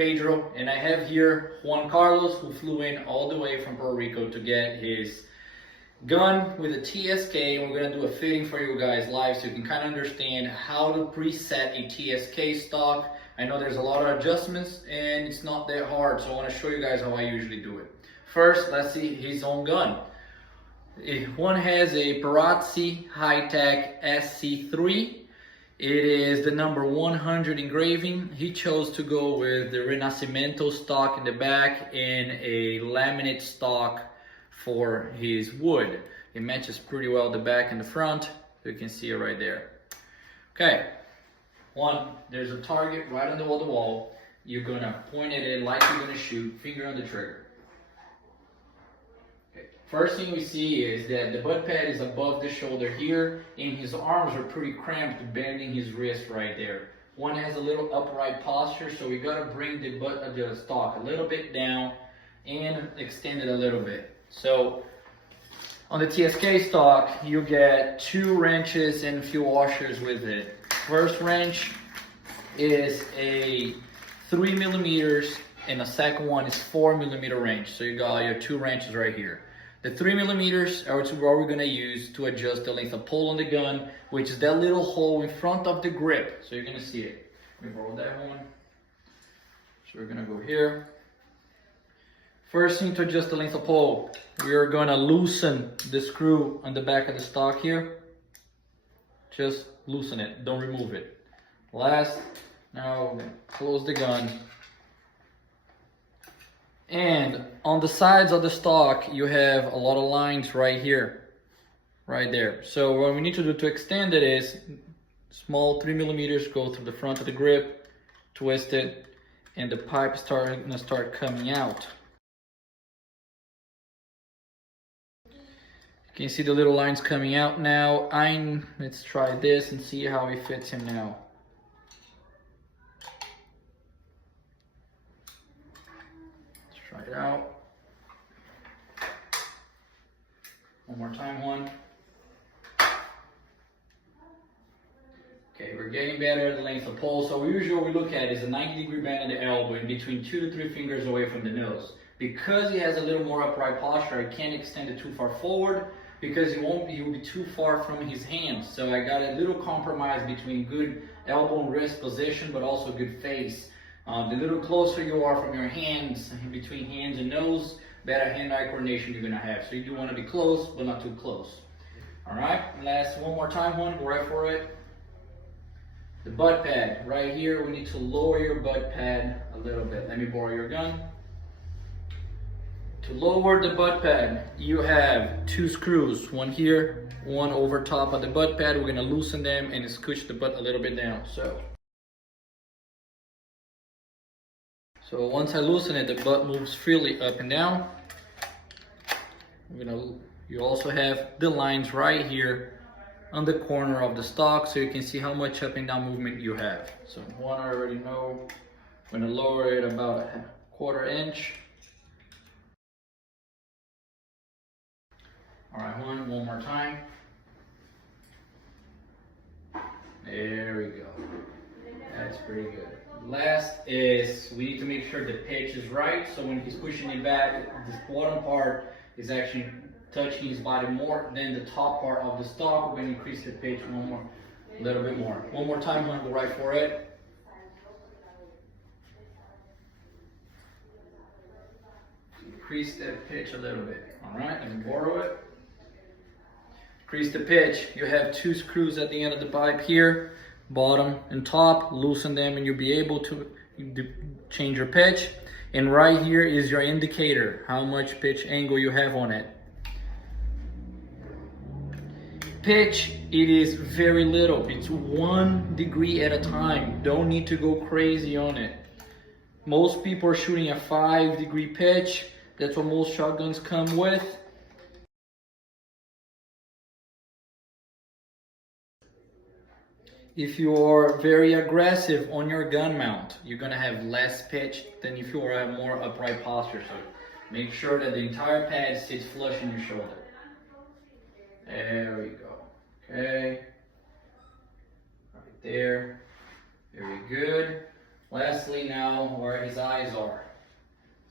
Pedro, and I have here Juan Carlos, who flew in all the way from Puerto Rico to get his gun with a TSK, and we're gonna do a fitting for you guys live so you can kind of understand how to preset a TSK stock. I know there's a lot of adjustments and it's not that hard, so I want to show you guys how I usually do it. First, let's see his own gun. One has a Perazzi HT SC3. It is the number 100 engraving. He chose to go with the Renascimento stock in the back and a laminate stock for his wood. It matches pretty well the back and the front. You can see it right there. Okay, there's a target right on the wall. You're gonna point it in like you're gonna shoot, finger on the trigger. Okay. First thing we see is that the butt pad is above the shoulder here, and his arms are pretty cramped, bending his wrist right there. One has a little upright posture, so we gotta bring the butt of the stock a little bit down and extend it a little bit. So on the TSK stock, you get 2 wrenches and a few washers with it. First wrench is a 3 millimeters and the second one is 4 millimeter wrench. So you got your 2 wrenches right here. The 3 millimeters are what we're gonna use to adjust the length of pull on the gun, which is that little hole in front of the grip. So you're gonna see it. Let me borrow that one. So we're gonna go here. First thing to adjust the length of pull, we are gonna loosen the screw on the back of the stock here. Just loosen it, don't remove it. Last, now close the gun. And on the sides of the stock, you have a lot of lines right here, right there. So what we need to do to extend it is small 3 millimeters go through the front of the grip, twist it, and the pipe gonna start coming out. You can see the little lines coming out now. Let's try this and see how it fits him now. Let's try it out. One more time, one. Okay, we're getting better at the length of pull. So usually what we look at is a 90-degree bend at the elbow in between 2 to 3 fingers away from the nose. Because he has a little more upright posture, I can't extend it too far forward because he will be too far from his hands. So I got a little compromise between good elbow and wrist position, but also good face. The little closer you are from your hands, between hands and nose, better hand-eye coordination you're gonna have. So you do wanna be close, but not too close. All right, last one more time, go right for it. The butt pad, right here, we need to lower your butt pad a little bit. Let me borrow your gun. To lower the butt pad, you have 2 screws, one here, one over top of the butt pad. We're gonna loosen them and scooch the butt a little bit down. So once I loosen it, the butt moves freely up and down. You also have the lines right here on the corner of the stock, so you can see how much up and down movement you have. So one I already know. I'm gonna lower it about a 1/4 inch. All right, one more time. There we go. That's pretty good. Last is we need to make sure the pitch is right. So when he's pushing it back, this bottom part is actually touching his body more than the top part of the stock. We're going to increase the pitch a little bit more. One more time, I'm going to go right for it. Increase that pitch a little bit. All right, let me borrow it. Increase the pitch. You have 2 screws at the end of the pipe here, bottom and top. Loosen them and you'll be able to change your pitch. And right here is your indicator, how much pitch angle you have on it. Pitch, it is very little. It's 1 degree at a time. Don't need to go crazy on it. Most people are shooting a 5-degree pitch. That's what most shotguns come with. If you are very aggressive on your gun mount, you're gonna have less pitch than if you have more upright posture. So make sure that the entire pad sits flush in your shoulder. There we go. Okay. Right there. Very good. Lastly, now where his eyes are.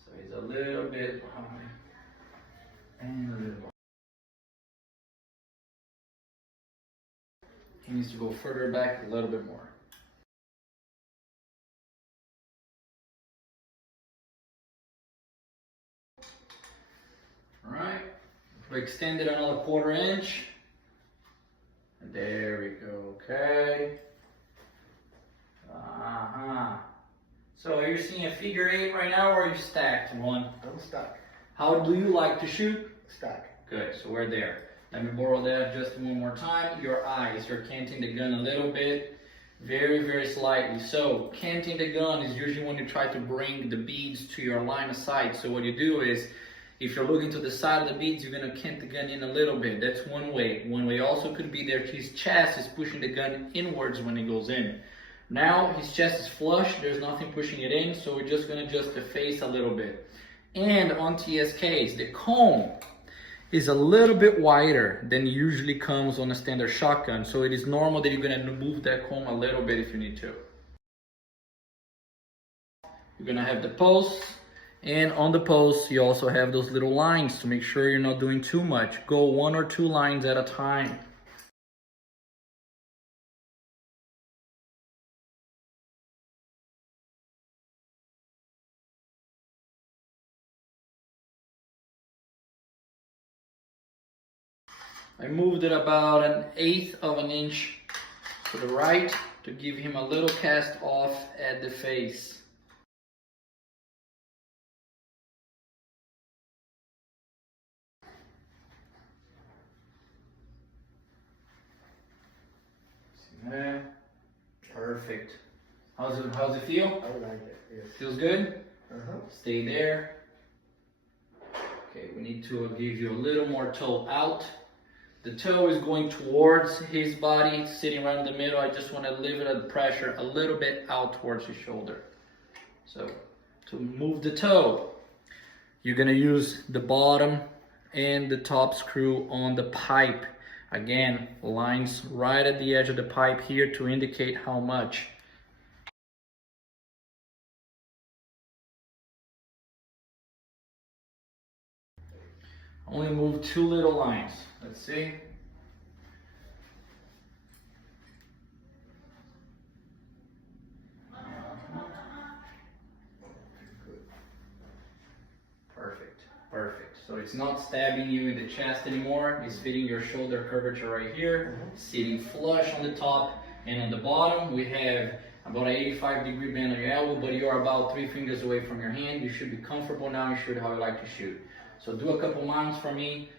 So he's a little bit behind and a little behind. He needs to go further back a little bit more. Alright, we extend it another 1/4 inch. And there we go, okay. So are you seeing a figure 8 right now, or are you stacked one? I'm stuck. How do you like to shoot? Stack. Good, so we're there. Let me borrow that just one more time. Your eyes, you're canting the gun a little bit, very, very slightly. So canting the gun is usually when you try to bring the beads to your line of sight. So what you do is, if you're looking to the side of the beads, you're gonna cant the gun in a little bit. That's one way. One way also could be that his chest is pushing the gun inwards when it goes in. Now his chest is flush, there's nothing pushing it in, so we're just gonna adjust the face a little bit. And on TSKs, the comb is a little bit wider than usually comes on a standard shotgun, so it is normal that you're gonna move that comb a little bit if you need to. You're gonna have the posts, and on the posts you also have those little lines to make sure you're not doing too much. Go 1 or 2 lines at a time. I moved it about 1/8 of an inch to the right to give him a little cast off at the face. See there? Perfect. How's it feel? I like it, yes. Feels good? Uh-huh. Stay there. Okay, we need to give you a little more toe out. The toe is going towards his body, sitting right in the middle. I just want to leave it at pressure a little bit out towards his shoulder. So, to move the toe, you're going to use the bottom and the top screw on the pipe. Again, lines right at the edge of the pipe here to indicate how much. Only move 2 little lines. Let's see. Perfect, perfect. So it's not stabbing you in the chest anymore. It's fitting your shoulder curvature right here. Sitting flush on the top, and on the bottom we have about an 85-degree bend on your elbow, but you're about 3 fingers away from your hand. You should be comfortable now. You should how you like to shoot. So do a couple mounts for me.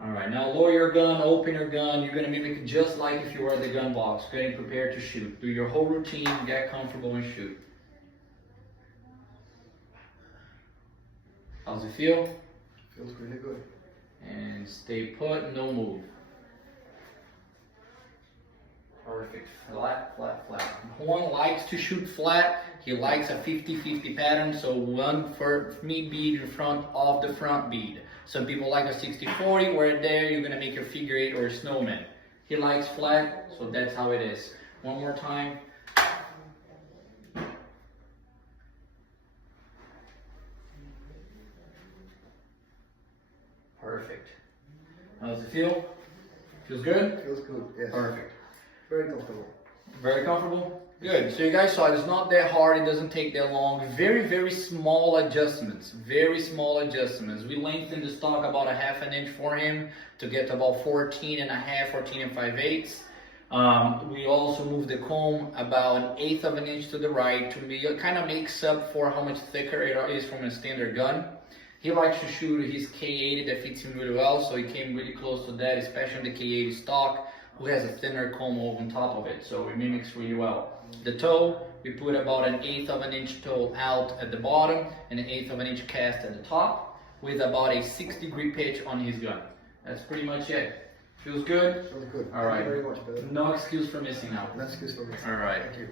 All right, now lower your gun, open your gun. You're gonna mimic it just like if you were at the gun box, getting prepared to shoot. Do your whole routine, get comfortable and shoot. How's it feel? Feels really good. And stay put, no move. Perfect, flat, flat, flat. Juan likes to shoot flat. He likes a 50-50 pattern, so 1 for me bead in front of the front bead. Some people like a 60-40, where there you're gonna make your figure 8 or a snowman. He likes flat, so that's how it is. One more time. Perfect. How does it feel? Feels good? Feels good, yes. Perfect. Very comfortable. Very comfortable? Good. So you guys saw it's not that hard, it doesn't take that long. Very, very small adjustments. Very small adjustments. We lengthened the stock about a 1/2 inch for him to get to about 14.5, 14 5/8. We also moved the comb about 1/8 of an inch to the right to kind of makes up for how much thicker it is from a standard gun. He likes to shoot his K80 that fits him really well, so he came really close to that, especially on the K80 stock, who has a thinner comb over on top of it, so it mimics really well. The toe, we put about 1/8 of an inch toe out at the bottom and 1/8 of an inch cast at the top, with about a 6-degree pitch on his gun. That's pretty much it. Feels good? Feels good. All right. Thank you very much, brother. No excuse for missing out. No excuse for me. All right. Thank you.